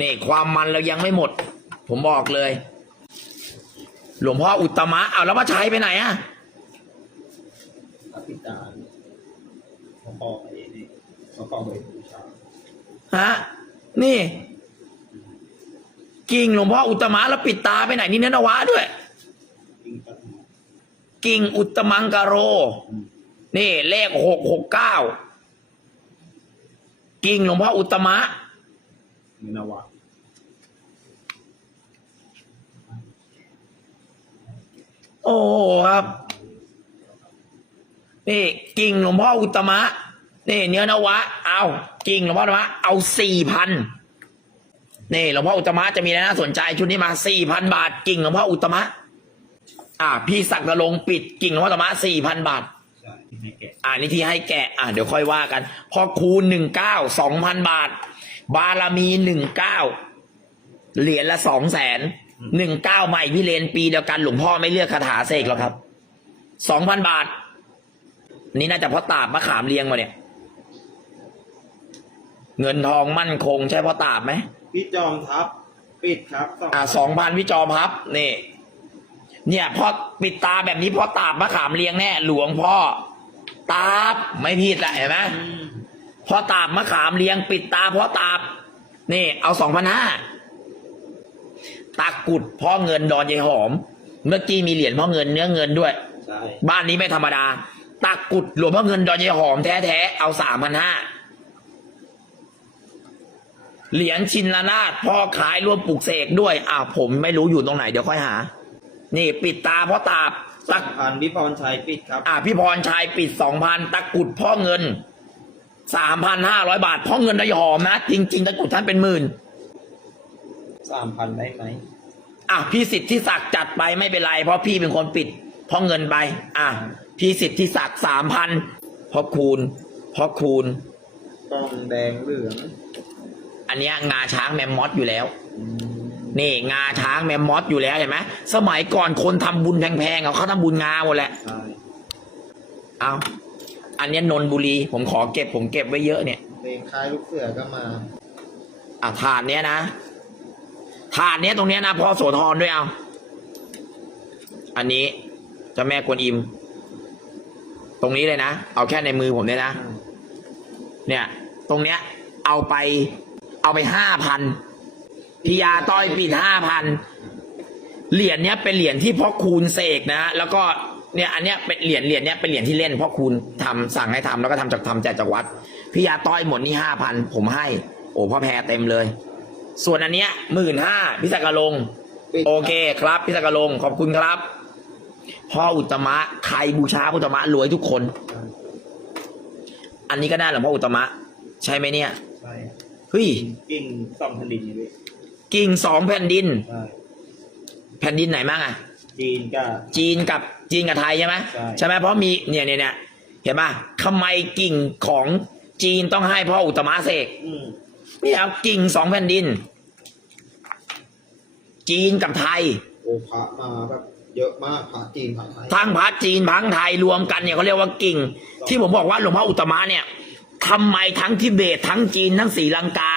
นี่ความมันเรายังไม่หมด ผมบอกเลย หลวงพ่ออุตตมะเอาแล้วมาใช้ไปไหนอะพระปิดตาเขาพอไปนี่เขาพอไปบูชาฮะนี่ กิ่งหลวงพ่ออุตตมะแล้วปิดตาไปไหนนี่เนนวะด้วยจริงปะกิ่งอุตตมังกโรอืมนี่เลขหกหกเก้ากิ่งหลวงพ่ออุตตมะเงินวะ โอ้ครับ นี่กิ่งหลวงพ่ออุตมะ นี่เนื้อนวะ เอากิ่งหลวงพ่ออุตมะ เอาสี่พันนี่หลวงพ่ออุตมะจะมีอะไรน่าสนใจชุดนี้มาสี่พันบาท กิ่งหลวงพ่ออุตมะ อ่า พี่ศักดิ์นรงปิดกิ่งหลวงพ่ออุตมะสี่พันบาทอ่านี่ที่ให้แกะ อ่าเดี๋ยวค่อยว่ากันพอคูณหนึ่งเก้าสองพันบาท บารมีหนึ่งเก้าเหรียญละสองแสน หนึ่งเก้าใหม่พิเรนปีเดียวกันหลวงพ่อไม่เลือกคาถาเสกหรอกครับสองพันบาท นี่น่าจะเพราะตาบมะขามเรียงมาเนี่ย เงินทองมั่นคงใช่เพราะตาบไหมพี่จอมทัพปิดครับสองอ่าสองพันพี่จอมครับนี่ เนี่ยพอปิดตาแบบนี้เพราะตาบมะขามเรียงแน่ หลวงพ่อตาบไม่ผิดแหละเห็นไหมอืมพอตาบมะขามเลี้ยง ปิดตาเพราะตาบนี่ เอาสองพันห้า ตากุดเพ่อเงินดอนยายหอม เมื่อกี้มีเหรียญพ่อเงินเนื้อเงินด้วย ใช่บ้านนี้ไม่ธรรมดาตากุดหลวงพ่อเงินดอนยายหอมแท้ๆเอาสามพันห้าเหรียญชินลนาถพ่อขายร่วมปลูกเสกด้วยอ้าวผมไม่รู้อยู่ตรงไหนเดี๋ยวค่อยหา นี่ปิดตาเพราะตาบตักพันพี่พรชัยปิดครับ อ่าพี่พรชัยปิดสองพันตะกรุดพ่อเงินสามพันห้าร้อยบาท พ่อเงินได้หอมนะ จริง ๆ ตะกรุดท่านเป็นหมื่น สามพันได้ไหมอะพี่สิทธิศักดิ์จัดไปไม่เป็นไร เพราะพี่เป็นคนปิดพ่อเงินไป อะพี่สิทธิศักดิ์สามพันพอคูณพอคูณกองแดงเหลือง อันเนี้ยงาช้างแมมมอสอยู่แล้วอืมนี่งาช้างแมมมอสอยู่แล้วเห็นไหมสมัยก่อนคนทำบุญแพงๆเขาทำบุญงาหมดแหละใช่เอาอันเนี้ยนนบุรี ผมขอเก็บผมเก็บไว้เยอะเนี่ย เพลงคล้ายลูกเสือก็มา อะถาดเนี้ยนะ ถาดเนี้ยตรงเนี้ยนะพ่อโสธรด้วยเอา อันนี้เจ้าแม่กวนอิม ตรงนี้เลยนะ เอาแค่ในมือผมเนี่ยนะ เนี่ย ตรงเนี้ย เอาไป เอาไปห้าพันพิยาต้อยปิดห้าพันเหรียญเนี้ยเป็นเหรียญที่พ่อคูณเสกนะแล้วก็เนี่ยอันเนี้ยเป็นเหรียญเหรียญเนี้ยเป็นเหรียญที่เล่นพ่อคูณทำสั่งให้ทำแล้วก็ทำจากทำแจกจากวัดพิยาต้อยหมดนี่ห้าพันผมให้ โอ้พ่อแพรเต็มเลย ส่วนอันเนี้ยหมื่นห้าพิสักกะลงปิดโอเคครับพิสักกะลงขอบคุณครับ พ่ออุตตมะใครบูชาอุตตมะรวยทุกคน อันนี้ก็ได้หลวงพ่ออุตตมะ ใช่ไหมเนี่ยใช่เฮ้ยกิ่งสองแผ่นดินนี่ด้วยกิ่งสองแผ่นดินใช่แผ่นดินไหนบ้างอะจีนกับจีนกับจีนกับไทยใช่ไหมใช่ไหมเพราะมีเนี่ยเนี่ยเนี่ยเห็นป่ะทำไมกิ่งของจีนต้องให้พ่ออุตตมะเสกอืม นี่เอากิ่งสองแผ่นดิน จีนกับไทยโอพระมาแบบเยอะมากพระจีนพระไทยทั้งพระจีนพังไทยรวมกันเนี่ยเขาเรียกว่ากิ่ง ที่ผมบอกว่าหลวงพ่ออุตตมะเนี่ยทำไมทั้งทิเบตทั้งจีนทั้งศรีลังกา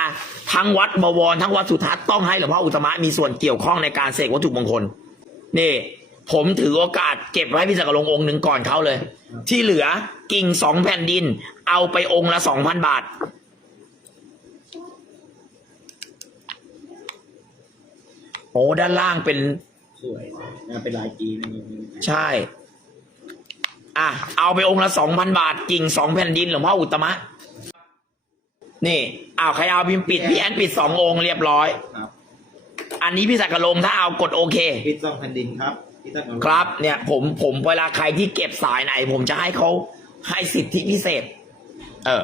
ทั้งวัดบวรทั้งวัดสุทัศน์ต้องให้หลวงพ่ออุตตมะมีส่วนเกี่ยวข้องในการเสกวัตถุมงคลนี่ผมถือโอกาสเก็บไว้พิสักกะลงองค์หนึ่งก่อนเขาเลย ที่เหลือกิ่งสองแผ่นดิน เอาไปองค์ละสองพันบาท โอ้ด้านล่างเป็นสวยนะเป็นลายจีนอะไรอย่างเงี้ยใช่ อะ เอาไปองค์ละสองพันบาทกิ่งสองแผ่นดินหลวงพ่ออุตตมะ นี่อ้าวใครเอาพิมพ์ปิดพี่แอนปิดสององค์เรียบร้อย ครับ อันนี้พี่สักกะลงถ้าเอากดโอเคปิดสองแผ่นดินครับพี่ตั้งครับ เนี่ย ผมผมเวลาใครที่เก็บสายไหน ผมจะให้เขาให้สิทธิพิเศษ เออ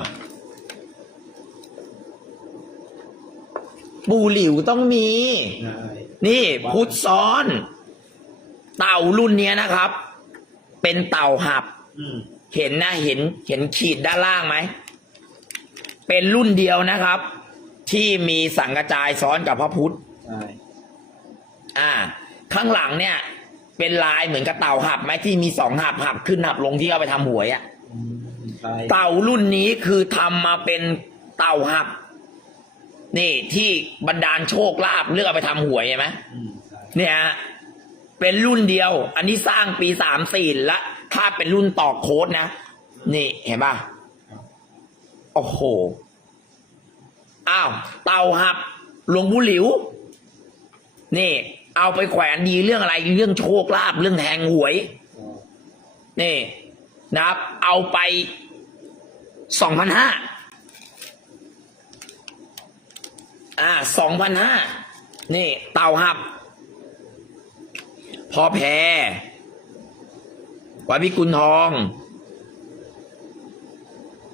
ปูหลิวต้องมี ใช่ นี่พุทธซ้อน เต่ารุ่นเนี้ยนะครับ เป็นเต่าหับ อืมเห็นนะเห็นเห็นขีดด้านล่างไหม เป็นรุ่นเดียวนะครับ ที่มีสังกระจายซ้อนกับพระพุทธ ใช่อ่า ข้างหลังเนี่ย เป็นลายเหมือนกับเต่าหับไหมที่มีสองหับหับขึ้นหับลงที่เอาไปทำหวยอะ่ะอืมใช่เต่ารุ่นนี้คือทำมาเป็นเต่าหับ นี่ที่บรรดาลโชคลาภเลือกเอาไปทำหวยใช่ไหมอืมใช่เนี่ยฮะเป็นรุ่นเดียว อันนี้สร้างปีสามสี่และถ้าเป็นรุ่นต่อโค้ดนะ นี่เห็นป่ะ โอ้โห อ้าว เต่าหับหลวงปู่หลิว นี่ เอาไปแขวนดีเรื่องอะไร เรื่องโชคลาภเรื่องแทงหวยก็นี่ นะครับ เอาไปสองพันห้า อ่าสองพันห้านี่เต่าหับ พอแพรวัดพิกุลทอง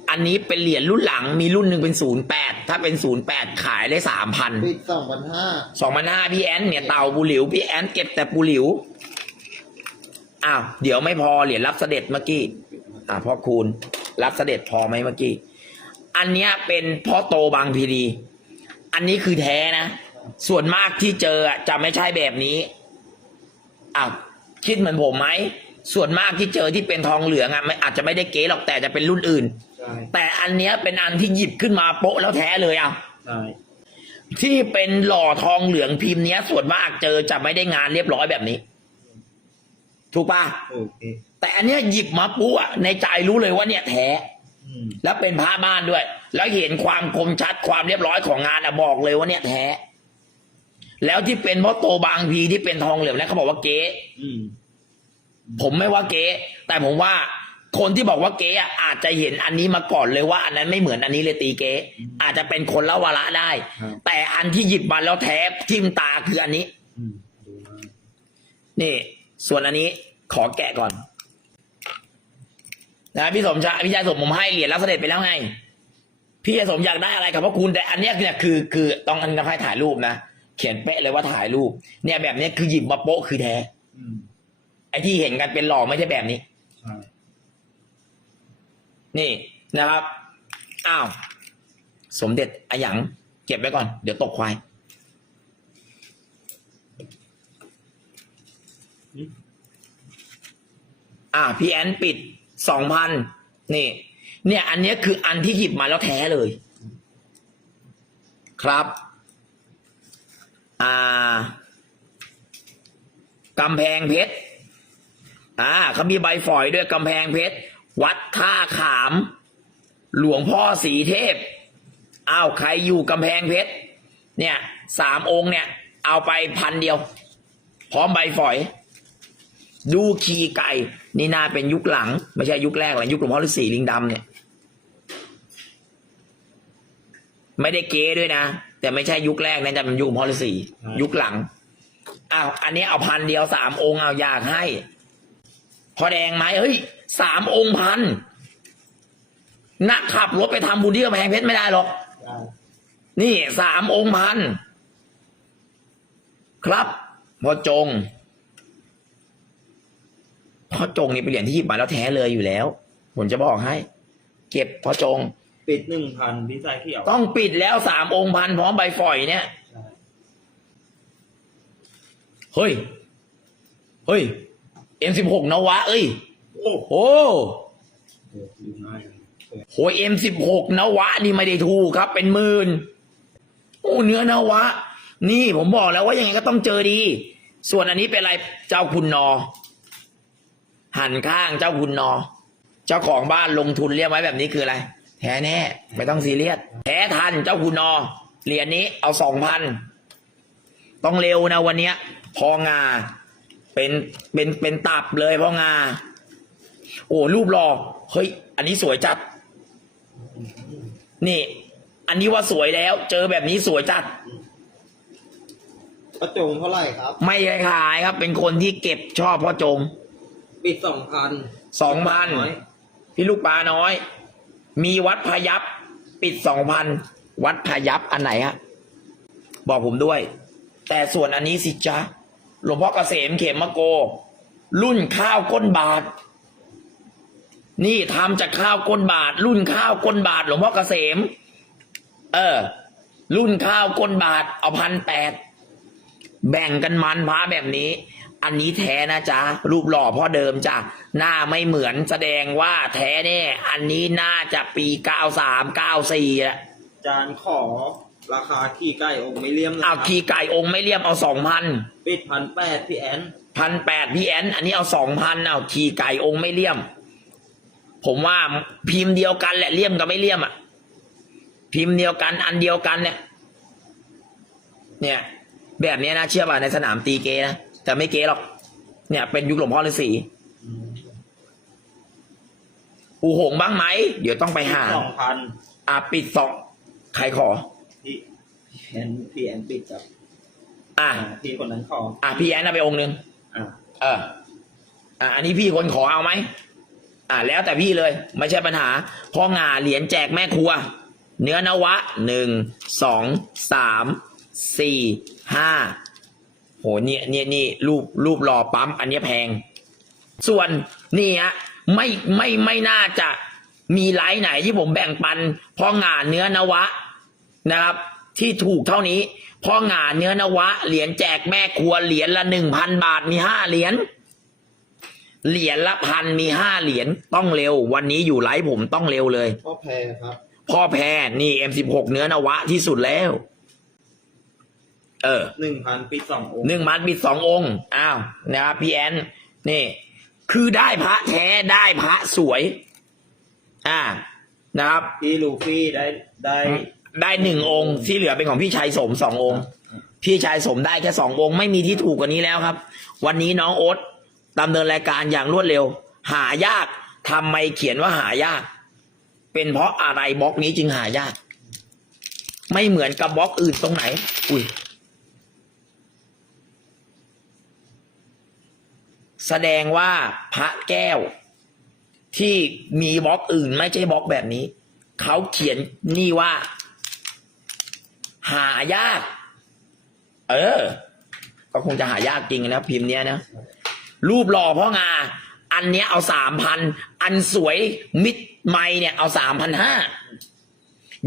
อันนี้เป็นเหรียญรุ่นหลังมีรุ่นหนึ่งเป็นศูนย์แปดถ้าเป็นศูนย์แปดขายได้สามพันปิดสองพันห้าสองพันห้าพี่แอนเนี่ยเต่าปูหลิว พี่แอนเก็บแต่ปูหลิวอ้าวเดี๋ยวไม่พอเหรียญรับเสด็จเมื่อกี้ อ่าพ่อคูณ รับเสด็จพอไหมเมื่อกี้ อันเนี้ยเป็นพ่อโตบางพีดี อันนี้คือแท้นะ ส่วนมากที่เจออะจะไม่ใช่แบบนี้อ้าวคิดเหมือนผมไหม ส่วนมากที่เจอที่เป็นทองเหลืองอะไม่อาจจะไม่ได้เก๋หรอกแต่จะเป็นรุ่นอื่น ใช่แต่อันเนี้ยเป็นอันที่หยิบขึ้นมาโปะแล้วแท้เลยอะ ใช่ที่เป็นหล่อทองเหลืองพิมพ์เนี้ย ส่วนมากเจอจะไม่ได้งานเรียบร้อยแบบนี้ ถูกปะโอเคแต่อันเนี้ยหยิบมาปุ๊บอะในใจรู้เลยว่าเนี่ยแท้ อืม แล้วเป็นผ้าบ้านด้วย แล้วเห็นความคมชัดความเรียบร้อยของงานอะบอกเลยว่าเนี่ยแท้แล้วที่เป็นเพราะโตบางพีที่เป็นทองเหลืองเนี่ยเขาบอกว่าเก๊อืมผมไม่ว่าเก๊แต่ผมว่า คนที่บอกว่าเก๊อะอาจจะเห็นอันนี้มาก่อนเลยว่า อันนั้นไม่เหมือนอันนี้เลยตีเก๊อาจจะเป็นคนละวาระได้ครับแต่อันที่หยิบมาแล้วแท้ทิมตาคืออันนี้อืมดูนะนี่ ส่วนอันนี้ขอแกะก่อนนะพี่สมชายพี่ชายสมผมให้เหรียญรับเสด็จไปแล้วไง พี่ชายสมอยากได้อะไรกับพระคุณ แต่อันเนี้ยเนี่ยคือคือต้องอันต้องให้ถ่ายรูปนะเขียนเป๊ะเลยว่าถ่ายรูป เนี่ยแบบเนี้ยคือหยิบมาโป๊ะคือแท้อืมไอ้ที่เห็นกันเป็นหล่อไม่ใช่แบบนี้ ใช่นี่นะครับ อ้าว สมเด็จอะหยัง เก็บไว้ก่อน เดี๋ยวตกควาย อ่า พี่แอนปิดสองพัน นี่ เนี่ย อันนี้คืออันที่หยิบมาแล้วแท้เลย ครับอ่ากำแพงเพชรอ่าเขามีใบฝอยด้วยกำแพงเพชรวัดท่าขาม หลวงพ่อสีเทพอ้าวใครอยู่กำแพงเพชรเนี่ยสามองค์เนี่ย เอาไปพันเดียว พร้อมใบฝอย ดูขีไก่ นี่น่าเป็นยุคหลัง ไม่ใช่ยุคแรกหรอกยุคหลวงพ่อฤาษีลิงดำเนี่ย ไม่ได้เก๋ด้วยนะ แต่ไม่ใช่ยุคแรกนะจะเป็นยุคหลวงพ่อฤาษียุคหลังอ้าวอันนี้เอาพันเดียวสามองค์เอาอยากให้ พอแดงไหมเฮ้ยสามองค์พันนักขับรถไปทำบุญที่กำแพงเพชรไม่ได้หรอกได้นี่สามองค์พัน ครับพ่อจงพ่อจงนี่เป็นเหรียญที่หยิบมาแล้วแท้เลยอยู่แล้ว ผมจะบอกให้ เก็บพ่อจง ปิดหนึ่งพันพี่สายเขียวต้องปิดแล้วสามองค์พันพร้อมใบฝอยเนี่ย ใช่เฮ้ย เฮ้ยเอ็มสิบหกนวะ เอ้ย โอ้โหโอ้เปิดดูง่ายเลยเปิดโหเอ็มสิบหกนวะ นี่ไม่ได้ถูกครับ เป็นหมื่นโอ้เนื้อนวะ นี่ผมบอกแล้วว่ายังไงก็ต้องเจอดี ส่วนอันนี้เป็นอะไรเจ้าคุณนอ หันข้างเจ้าคุณนอ เจ้าของบ้านลงทุนเรียกไว้แบบนี้คืออะไร แท้แน่ไม่ต้องซีเรียสแท้ทันเจ้าคุณนอเหรียญนี้เอาสองพันต้องเร็วนะวันเนี้ย พองา เป็นเป็นเป็นตับเลยพองา โอ้รูปหล่อเฮ้ย อันนี้สวยจัด นี่ อันนี้ว่าสวยแล้ว เจอแบบนี้สวยจัดประจงเท่าไหร่ครับ ไม่ได้ขายครับ เป็นคนที่เก็บชอบพ่อจงปิดสองพันสองพันน้อยพี่ลูกปลาน้อย มีวัดพยับปิดสองพันวัดพยับอันไหนฮะบอกผมด้วย แต่ส่วนอันนี้สิจ๊ะหลวงพ่อเกษมเขมมะโก รุ่นข้าวก้นบาท นี่ทำจากข้าวก้นบาท รุ่นข้าวก้นบาท หลวงพ่อเกษม เออ รุ่นข้าวก้นบาทเอาพันแปดแบ่งกันมันพระแบบนี้ อันนี้แท้นะจ๊ะ รูปหล่อพ่อเดิมจ้ะ หน้าไม่เหมือนแสดงว่าแท้แน่ อันนี้น่าจะปีเก้าสามเก้าสี่อะจานขอราคาขี้ไก่องค์ไม่เลี่ยมนะเอาขี่ไก่องค์ไม่เลี่ยมเอาสองพันปิดพันแปดพี่แอน พันแปดพี่แอน อันนี้เอาสองพันเอาขี่ไก่องค์ไม่เลี่ยม ผมว่าพิมพ์เดียวกันแหละเลี่ยมกับไม่เลี่ยมอะ พิมพ์เดียวกันอันเดียวกันเนี่ย เนี่ย แบบเนี้ยนะเชื่อป่ะในสนามตีเกนะ แต่ไม่เกหรอก เนี่ยเป็นยุคหลวงพ่อฤาษีอูหงบ้างไหม เดี๋ยวต้องไปหา สองพันอะปิดสองใครขอ พี่พี่แอนพี่แอนปิดกับอะ อ่าพี่คนนั้นขออะพี่แอนเอาไปองค์หนึ่งอ่าเออ อะอันนี้พี่คนขอเอาไหม อะแล้วแต่พี่เลย ไม่ใช่ปัญหาพ่องาเหรียญแจกแม่ครัว เนื้อนวะหนึ่งสองสามสี่ห้า โหเนี่ยเนี่ยนี่รูปรูปหล่อปั๊ม อันเนี้ยแพง ส่วนนี่ฮะไม่ไม่ไม่น่าจะมีไลฟ์ไหนที่ผมแบ่งปันพ่องาเนื้อนวะนะครับ ที่ถูกเท่านี้พ่องาเนื้อนวะ เหรียญแจกแม่ครัวเหรียญละหนึ่งพันบาทมีห้าเหรียญเหรียญละพันมีห้าเหรียญต้องเร็ว วันนี้อยู่ไลฟ์ผมต้องเร็วเลย พ่อแพรครับ พ่อแพรนี่ M16 เนื้อนวะที่สุดแล้ว เออหนึ่งพันปิดสององค์หนึ่งมัดบิดสององค์อ้าวนะครับพี่แอนนี่ คือได้พระแท้ได้พระสวย อ่านะครับ พี่ลูฟี่ได้ได้ได้หนึ่งองค์ที่เหลือเป็นของพี่ชายสมสององค์ พี่ชายสมได้แค่สององค์ไม่มีที่ถูกกว่านี้แล้วครับ วันนี้น้องโอ๊ตดำเนินรายการอย่างรวดเร็ว หายากทำไมเขียนว่าหายาก เป็นเพราะอะไรบล็อกนี้จึงหายาก ไม่เหมือนกับบล็อกอื่นตรงไหน อุ้ย แสดงว่าพระแก้ว ที่มีบล็อกอื่น ไม่ใช่บล็อกแบบนี้ เขาเขียนนี่ว่า หายาก เออ ก็คงจะหายากจริงนะพิมพ์เนี้ยนะ รูปหล่อพ่องา อันเนี้ยเอาสามพัน อันสวยมิดไมเนี่ย เอาสามพันห้า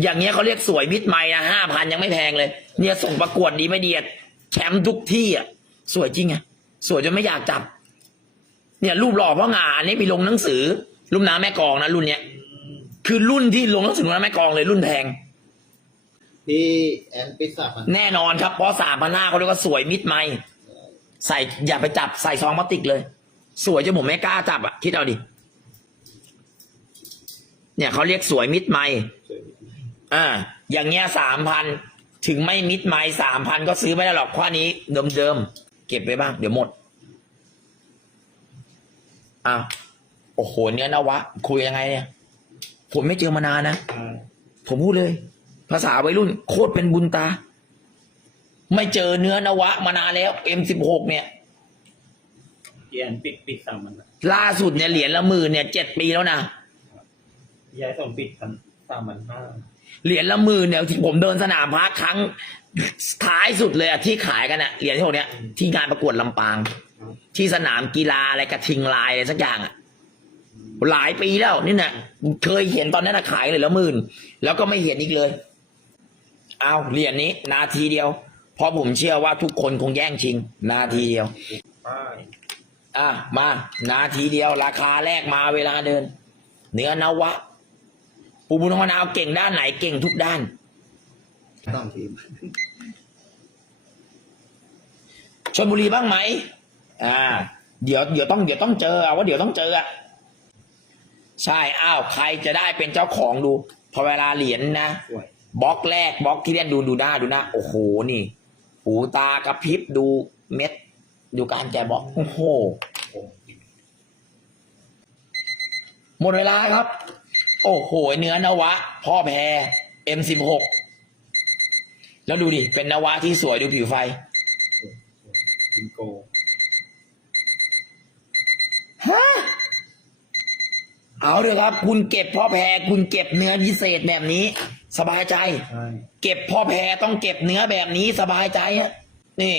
อย่างเงี้ยเขาเรียกสวยมิดไมนะห้าพันยังไม่แพงเลย เนี่ยส่งประกวดดีไม่ดีอะแชมป์ทุกที่อะ สวยจริงอะสวยจนไม่อยากจับ เนี่ยรูปหล่อพ่องาอันนี้ไปลงหนังสือรุ่นน้าแม่กองนะรุ่นเนี้ยคือรุ่นที่ลงหนังสือรุ่นน้าแม่กองเลยรุ่นแพงพี่แอนปิดสามพันแน่นอนครับเพราะสามพันห้าเขาเรียกว่าสวยมิดไมล์ใส่อย่าไปจับใส่ซองพลาสติกเลย สวยจนผมไม่กล้าจับอะคิดเอาดิเนี่ยเขาเรียกสวยมิดไมล์อ่า อย่างเงี้ยสามพันถึงไม่มิดไมล์สามพันก็ซื้อไม่ได้หรอกข้อนี้เดิมๆเก็บไว้บ้างเดี๋ยวหมด อ้าวโอ้โหเนี่ยนะวะ คุยยังไงเนี่ย ผมไม่เจอมานานนะอ่าผมพูดเลย ภาษาวัยรุ่น โคตรเป็นบุญตา ไม่เจอเนื้อนวะ มานานแล้ว M16 เนี่ยพี่แอนปิดปิดสามพันล่าสุดเนี่ยเหรียญละหมื่นเนี่ยเจ็ดปีแล้วนะยายส่งปิดพันสามพันห้าเหรียญละหมื่นเนี่ยที่ผมเดินสนามพระครั้งท้ายสุดเลยอะที่ขายกันอะเหรียญที่พวกเนี้ยที่งานประกวดลำปาง ที่สนามกีฬาอะไรกระทิงลายอะไรสักอย่างอะหลายปีแล้วนี่นะเคยเห็นตอนนั้นนะขายเลยละหมื่น แล้วก็ไม่เห็นอีกเลย เอาเหรียญนี้ นาทีเดียว เพราะผมเชื่อว่าทุกคนคงแย่งชิง นาทีเดียวป้ายอะมา นาทีเดียว ราคาแรกมาเวลาเดิน เนื้อนวะ ปูบุญมะนาวเก่งด้านไหนเก่งทุกด้านต้องทีมชนบุรีบ้างไหม อ่า เดี๋ยวเดี๋ยวต้องเดี๋ยวต้องเจอเอาว่าเดี๋ยวต้องเจออะใช่อ้าวใครจะได้เป็นเจ้าของดู พอเวลาเหรียญนะบล็อกแรกบล็อกที่เล่นดูดูหน้าดูหน้าโอ้โหนี่ หูตากระพริบดูเม็ด ดูการแกะบล็อกโอ้โหหมดเวลาครับ โอ้โหเนื้อนวะ พ่อแพร M16 แล้วดูดิ เป็นนวะที่สวยดูผิวไฟทิงโก ฮะ เอาเถอะครับ คุณเก็บพ่อแพรคุณเก็บเนื้อพิเศษแบบนี้ สบายใจ ใช่เก็บพ่อแพรต้องเก็บเนื้อแบบนี้สบายใจฮะนี่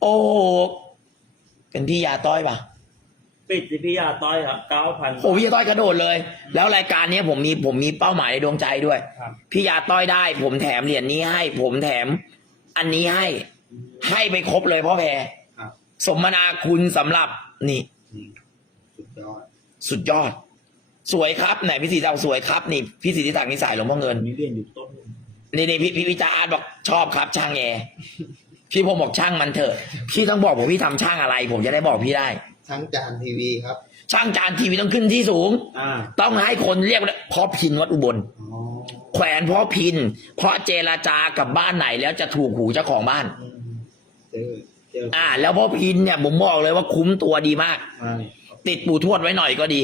โอ้โหเป็นพี่ยาต้อยปะปิดที่พี่ยาต้อยครับเก้าพันโอ้พี่ยาต้อยกระโดดเลย แล้วรายการเนี้ยผมมีผมมีเป้าหมายในดวงใจด้วย ครับพี่ยาต้อยได้ ผมแถมเหรียญนี้ให้ ผมแถม อันนี้ให้ ให้ไปครบเลยพ่อแพรครับสมนาคุณสำหรับนี่ อืม สุดยอดสุดยอด สวยครับไหนพี่สีดาวสวยครับนี่พี่สิทธิศักดิ์นิสัยหลวงพ่อเงิน มีเรียนอยู่ต้นหนึ่งนี่นี่พี่พี่วิจารณ์บอกชอบครับ ช่างแอร์พี่ผมบอกช่างมันเถอะ พี่ต้องบอกผมพี่ทำช่างอะไร ผมจะได้บอกพี่ได้ ช่างจานทีวีครับ ช่างจานทีวีต้องขึ้นที่สูงอ่าต้องให้คนเรียกว่าพ่อพินวัดอุบลอ๋อแขวนพ่อพิน เพราะเจราจากับบ้านไหนแล้วจะถูกหูเจ้าของบ้านอืมเจอเจออ่า แล้วพ่อพินเนี่ยผมบอกเลยว่าคุ้มตัวดีมากมาเนี่ย ติดปู่ทวดไว้หน่อยก็ดี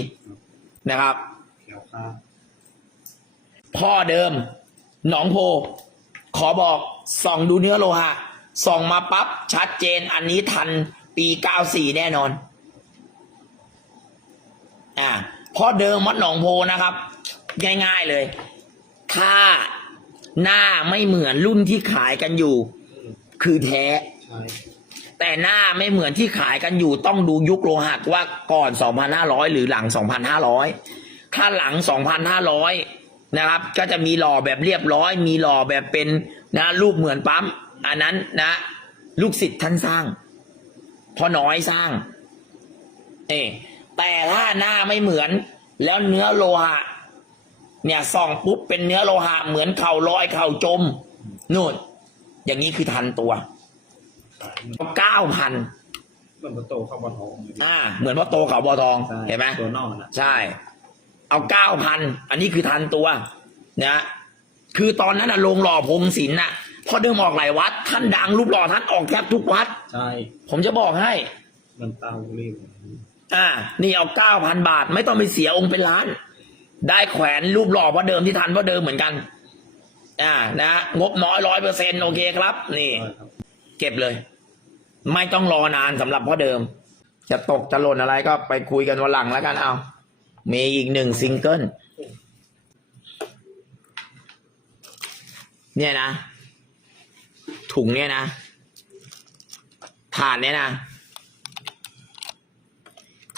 นะครับแถวข้างพ่อเดิม หนองโพ ขอบอกส่องดูเนื้อโลหะส่องมาปั๊บชัดเจนอันนี้ทันปี94แน่นอน อ่าพ่อเดิมวัดหนองโพนะครับ ง่ายๆเลย ถ้าหน้าไม่เหมือนรุ่นที่ขายกันอยู่ คือแท้ใช่ แต่หน้าไม่เหมือนที่ขายกันอยู่ต้องดูยุคโลหะว่าก่อน 2,500 หรือหลัง 2,500 ถ้าหลัง 2,500 นะครับ ก็จะมีหล่อแบบเรียบร้อย มีหล่อแบบเป็นนะรูปเหมือนปั๊ม อันนั้นนะ ลูกศิษย์ท่านสร้างพอน้อยสร้าง เอแต่ถ้าหน้าไม่เหมือน แล้วเนื้อโลหะ เนี่ยส่องปุ๊บเป็นเนื้อโลหะเหมือนเข่าลอยเข่าจมนู่น อย่างนี้คือทันตัว เก้าพันเหมือนประตูเข้าบอลทองเลยอ่า เหมือนพ่อโตเขาบอทองใช่เห็นไหมตัวนอกน่ะใช่ เอาเก้าพันอันนี้คือทันตัวนะคือตอนนั้นน่ะลงหล่อพงศิลป์น่ะพอเดิมออกหลายวัด ท่านดังรูปหล่อท่านออกแทบทุกวัด ใช่ ผมจะบอกให้ มันเตาเรียบอ่า นี่เอาเก้าพันบาท ไม่ต้องไปเสียองค์เป็นล้าน ได้แขวนรูปหล่อเพราะเดิมที่ทันเพราะเดิมเหมือนกัน อ่า นะ งบน้อยร้อยเปอร์เซ็นโอเคครับ นี่ใช่ครับเก็บเลย ไม่ต้องรอนานสำหรับพ่อเดิม จะตกจะหล่นอะไรก็ไปคุยกันวันหลังแล้วกันเอา มีอีกหนึ่งซิงเกิลเนี่ยนะ ถุงเนี่ยนะ ถาดเนี่ยนะ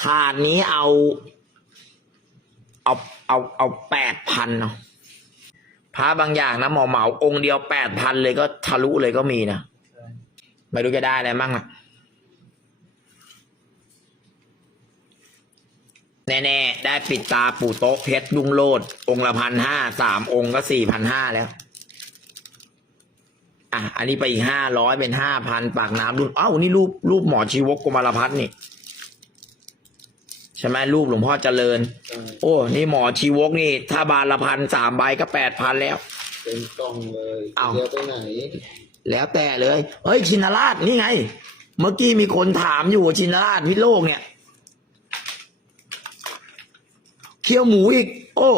ถาดนี้เอา เอาเอาเอาแปดพันเนาะพระบางอย่างนะหมอเหมาองค์เดียวแปดพันเลยก็ทะลุเลยก็มีนะ ไม่รู้จะได้อะไรมั่งอะแน่ๆ ได้ปิดตาปู่โต๊ะเพชรลุงโลด องค์ละพันห้าสามองค์ก็สี่พันห้าแล้ว อะ อันนี้ไปอีกห้าร้อยเป็นห้าพันปากน้ำรุ่น เอ้า นี่รูปรูปหมอชีวกกมารพัฒน์นี่ ใช่ไหมรูปหลวงพ่อเจริญใช่โอ้ นี่หมอชีวกนี่ ถ้าบานละพันสามใบก็แปดพันแล้ว เป็นกล่องเลยอ้าวเดียวไปไหน แล้วแต่เลยเฮ้ยชินราชนี่ไง เมื่อกี้มีคนถามอยู่ว่าชินราชพิโลกเนี่ยเคี่ยวหมูอีก โอ้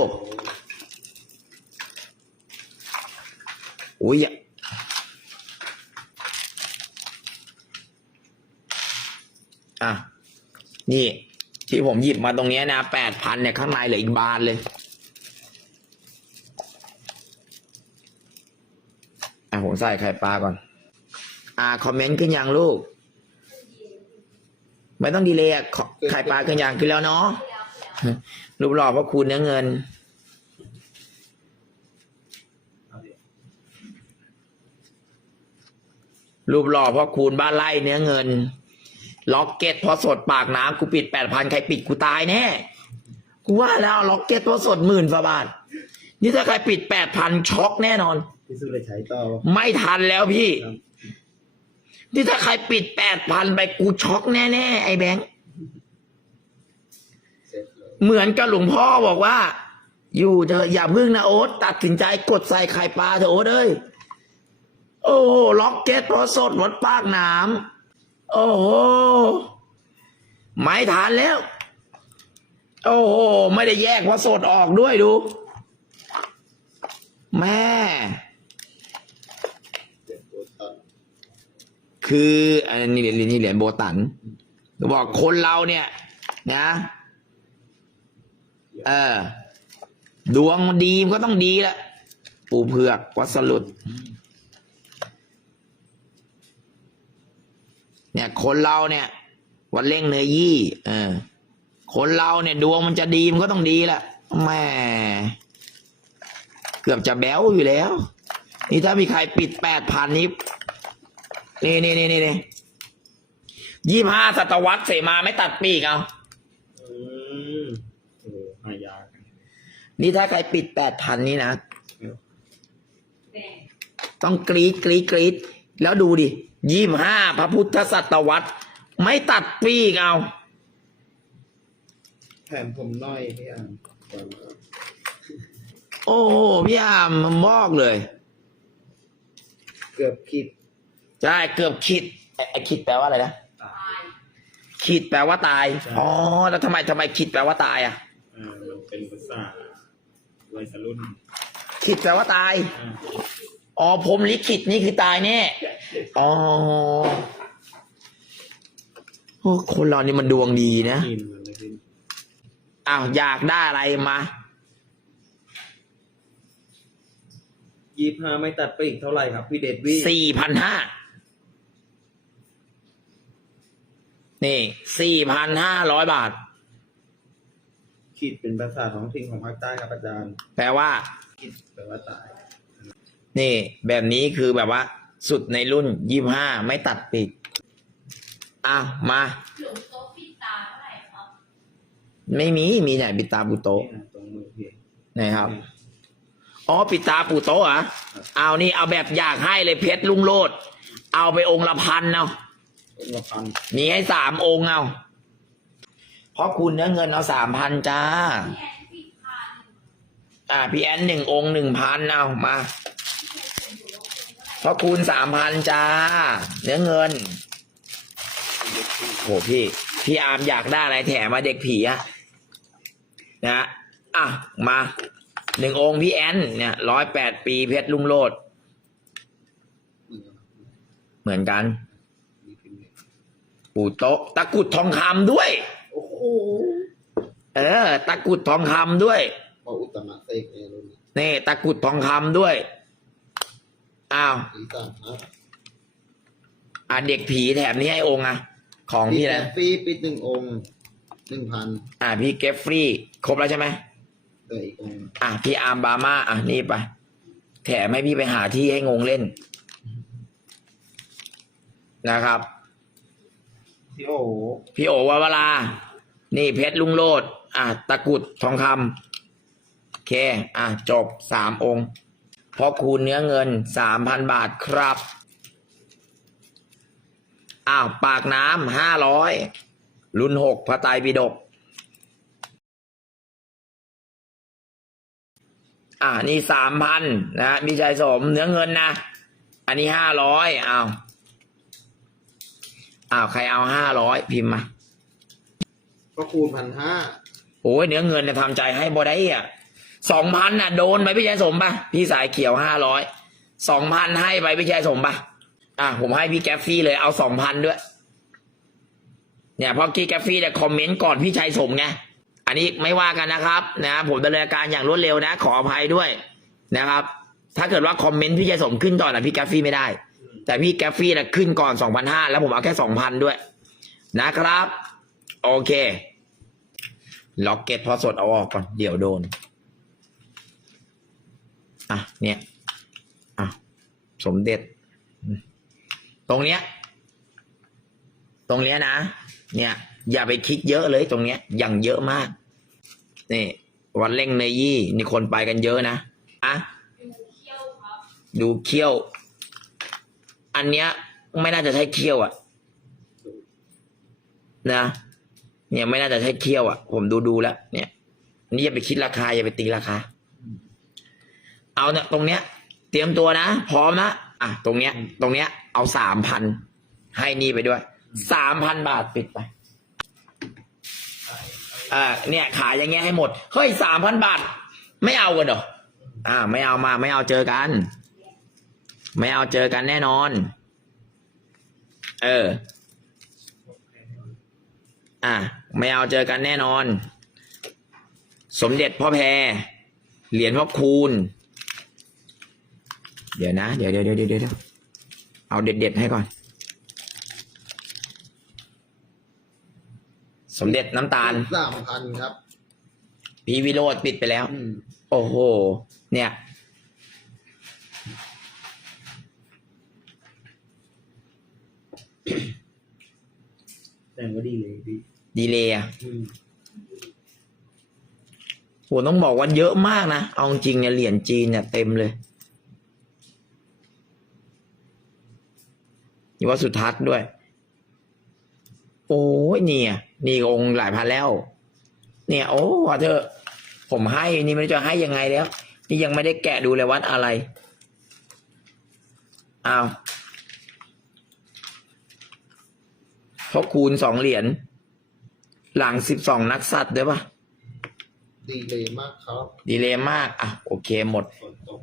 โอ้ยอย่าอะ นี่ ที่ผมหยิบมาตรงนี้นะแปดพันเนี่ย ข้างในเหลืออีกบานเลย อะผม ใส่ไข่ปลาก่อน อ่า คอมเมนต์ขึ้นยังลูก ไม่ต้องดีเลยอะไข่ปลาขึ้นยังขึ้นแล้วเนาะรูปหล่อพระคุณเนื้อเงิน รูปหล่อพ่อคูณบ้านไร่เนื้อเงิน ล็อกเก็ตพอสดปากน้ำกูปิดแปดพันใครปิดกูตายแน่กูว่าแล้วล็อกเก็ตพอสดหมื่นฝาบาท นี่ถ้าใครปิดแปดพันช็อกแน่นอน พี่สุรชัยต่อ ไม่ทันแล้วพี่ ครับ นี่ถ้าใครปิดแปดพันไปกูช็อกแน่ๆไอ้แบงค์ เสร็จเลยเหมือนกับหลวงพ่อบอกว่า อยู่เถอะอย่าพึ่งนะโอ๊ตตัดสินใจกดใส่ไข่ปลาเถอะโอ๊ตเอ้ยโอ้โหล็อกเก็ตพอสดวัดปากน้ำโอ้โหไม่ทันแล้ว โอ้โหไม่ได้แยกพอสดออกด้วยดู แม่ เสร็จตัวตัด คืออันนี้เหรียญนี่เหรียญโบตันบอกคนเราเนี่ย นะ เออ ดวงมันดีมันก็ต้องดีละปูเผือกวัดสลุดเนี่ย คนเราเนี่ย วันเล่งเนื้อยี่ เออ คนเราเนี่ย ดวงมันจะดีมันก็ต้องดีละแม่เกือบจะแบ้วอยู่แล้ว นี่ถ้ามีใครปิดแปดพันนี้ นี่นี่นี่นี่นี่ยี่ห้าศตวรรษเสมาไม่ตัดปีกเอาอืมโอ้โหหายากกันนี่ถ้าใครปิดแปดพันนี่นะ ต้องกรีดกรีดกรีดแล้วดูดิยี่ห้าพระพุทธศตวรรษไม่ตัดปีกเอาแถมผมหน้อยพี่อ่านโอ้โหพี่อามมันบอกเลย เกือบคิด ใช่เกือบคิดไอ้ไอ้คิดแปลว่าอะไรนะตายคิดแปลว่าตายใช่อ๋อแล้วทำไมทำไมคิดแปลว่าตายอะ อ่ามันเป็นภาษาวัยรุ่นคิดแปลว่าตาย อ่าอ๋อผมลิขิตนี่คือตายแน่อ๋อโอ้คนเรานี่มันดวงดีนะกินมันเลยกินอ้าวอยากได้อะไรมายี่ห้าไม่ตัดปีกเท่าไหร่ครับ พี่เดดวี่สี่พันห้า นี่สี่พันห้าร้อยบาทคิดเป็นภาษาท้องถิ่นของภาคใต้ครับอาจารย์แปลว่าคิดแปลว่าตาย นี่ แบบนี้คือแบบว่า สุดในรุ่นยี่ห้าไม่ตัดปีกอ้าวมา หลวงโต๊ะปิดตาเท่าไหร่ครับ ไม่มีมีไหนปิดตาปูโตะนี่นะตรงมือพี่ไหนะครับอ๋อปิดตาปูโตะเหรอะเอานี่เอาแบบอยากให้เลยเพชรลุงโลด เอาไปองค์ละพันเอา องค์ละพันมีให้สามองค์เอาเพราะคุณเนื้อเงินเอาสามพันจ้าอนปิดพันอ่าพี่แอนหนึ่งองค์หนึ่งพันเอามาเพราะคูณสามพันจ้า เนื้อเงินโหพี่ พี่อาร์มอยากได้อะไรแถมมาเด็กผีอะนะอะมาหนึ่งองค์พี่แอนเนี่ยร้อยแปดปีเพชรลุงโลดเหมือนกัน ปู่โต๊ะตะกรุดทองคำด้วย โอ้โหเออ ตะกรุดทองคำด้วยพออุตตมะเตกในรุ่นนี้นี่ตะกรุดทองคำด้วยอ้าวสีสามครับอะเด็กผีแถมนี้ให้องค์อะของพี่แอนะฟฟี่ปิดหนึ่งองค์หนึ่งพันอะพี่เกฟฟรีครบแล้วใช่ไหมเหลืออีกองค์อะพี่อาร์มบามาอะนี่ไปแถมให้พี่ไปหาที่ให้งงเล่น นะครับ พี่โอพี่โอวาวลา นี่เพชรลุงโลด อะตะกุดทองคำโอเค อะจบสามองค์เพราะคูณเนื้อเงินสามพันบาทครับ อ้าว ปากน้ำห้าร้อยรุ่นหกพระไตรปิฎกอ่านี่สามพันนะมีใจสมเนื้อเงินนะ อันนี้ห้าร้อยอ้าว อ้าวใครเอาห้าร้อยพิมพ์มาก็คูณพันห้าโอ้ยเนื้อเงินนะทำใจให้บอได้อะสองพันน่ะโดนไปพี่ชายสมปะพี่สายเขียวห้าร้อยสองพันให้ไปพี่ชายสมปะอะผมให้พี่แกฟฟี่เลยเอาสองพันด้วย เนี่ยเพราะกี้แกฟฟี่เนี่ยคอมเมนต์ก่อนพี่ชายสมไงอันนี้ไม่ว่ากันนะครับ นะ ผมดำเนินการอย่างรวดเร็วนะ ขออภัยด้วยนะครับ ถ้าเกิดว่าคอมเมนต์พี่ชายสมขึ้นก่อนนะพี่แกฟฟี่ไม่ได้ แต่พี่แกฟฟี่นะขึ้นก่อนสองพันห้าแล้วผมเอาแค่สองพันด้วย นะครับ โอเค ล็อกเก็ตพอสดเอาออกก่อน เดี๋ยวโดน อะ เนี่ย อะ สมเด็จ ตรงเนี้ย ตรงเนี้ยนะ เนี่ย อย่าไปคลิกเยอะเลยตรงเนี้ย อย่างเยอะมาก นี่ วันเล่งเนยี่นี่คนไปกันเยอะนะ อะ ดูเขี้ยวครับดูเขี้ยว อันเนี้ยไม่น่าจะใช่เขี้ยวอะนะ เนี่ยไม่น่าจะใช่เขี้ยวอะผมดูดูแล้ว เนี่ย นี่อย่าไปคิดราคาอย่าไปตีราคา เอาเนี่ยตรงเนี้ย เตรียมตัวนะ พร้อมนะ อะ ตรงเนี้ย ตรงเนี้ย เอาสามพันให้นี่ไปด้วย สามพันบาทปิดไปอ่าเนี่ย ขายอย่างเงี้ยให้หมด เฮ้ยสามพันบาท ไม่เอากันเหรอ อ่า ไม่เอามา ไม่เอาเจอกัน ไม่เอาเจอกันแน่นอน เออ อะ ไม่เอาเจอกันแน่นอน สมเด็จพ่อแพร เหรียญพ่อคูณ เดี๋ยวนะ เดี๋ยวเดี๋ยวเดี๋ยวเดี๋ยวเดี๋ยวเอาเด็ดเด็ดๆให้ก่อน สมเด็จน้ำตาลสามพันครับ พี่วิโรธปิดไปแล้วอืมโอ้โห เนี่ย แต่งก็ดีเลยพี่ดีเลยอะอืมโหต้องบอกว่าเยอะมากนะ เอาจริงเนี่ยเหรียญจีนเนี่ยเต็มเลยนี่ว่าสุทัศน์ด้วย โอ้ยเนี่ย นี่องค์หลายพันแล้ว เนี่ย โอ้ว่าเธอะผมให้ นี่ไม่รู้จะให้ยังไงแล้ว นี่ยังไม่ได้แกะดูเลยวัดอะไร อ้าว เพราะคูณสองเหรียญหลังสิบสองนักสัตว์ด้วยปะดีเลยมากครับ ดีเลยมาก อะ โอเคหมด ฝนตก